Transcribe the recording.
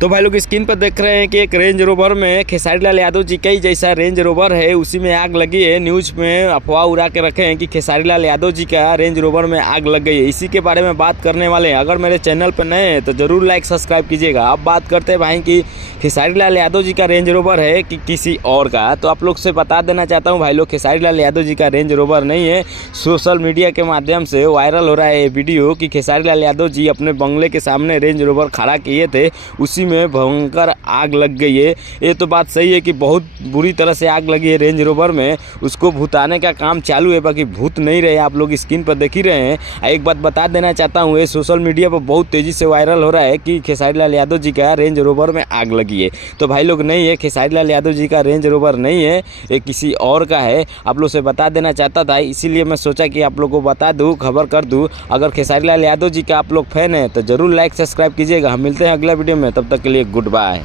तो भाई लोग स्क्रीन पर देख रहे हैं कि एक रेंज रोवर में खेसारी लाल यादव जी का ही जैसा रेंज रोवर है उसी में आग लगी है। न्यूज़ में अफवाह उड़ा के रखे हैं कि खेसारी लाल यादव जी का रेंज रोवर में आग लग गई है। इसी के बारे में बात करने वाले हैं। अगर मेरे चैनल पर नए हैं तो ज़रूर लाइक सब्सक्राइब कीजिएगा। अब बात करते हैं भाई कि खेसारी लाल यादव जी का रेंज रोवर है कि किसी और का। तो आप लोग से बता देना चाहता हूँ भाई लोग, खेसारी लाल यादव जी का रेंज रोवर नहीं है। सोशल मीडिया के माध्यम से वायरल हो रहा है ये वीडियो कि खेसारी लाल यादव जी अपने बंगले के सामने रेंज रोवर खड़ा किए थे, उसी में भयंकर आग लग गई है। ये तो बात सही है कि बहुत बुरी तरह से आग लगी है रेंज रोवर में। उसको भूताने का काम चालू है, बाकी भूत नहीं रहे। आप लोग स्क्रीन पर देख ही रहे हैं। एक बात बता देना चाहता हूँ, ये सोशल मीडिया पर बहुत तेज़ी से वायरल हो रहा है कि खेसारी लाल यादव जी का रेंज रोवर में आग लगी है। तो भाई लोग नहीं है, खेसारी लाल यादव जी का रेंज रोवर नहीं है, ये किसी और का है। आप लोग से बता देना चाहता था, इसीलिए मैं सोचा कि आप लोग को बता दूँ, खबर कर दूँ। अगर खेसारी लाल यादव जी का आप लोग फैन हैं तो ज़रूर लाइक सब्सक्राइब कीजिएगा। हम मिलते हैं अगला वीडियो में, तब तक के लिए गुड बाय।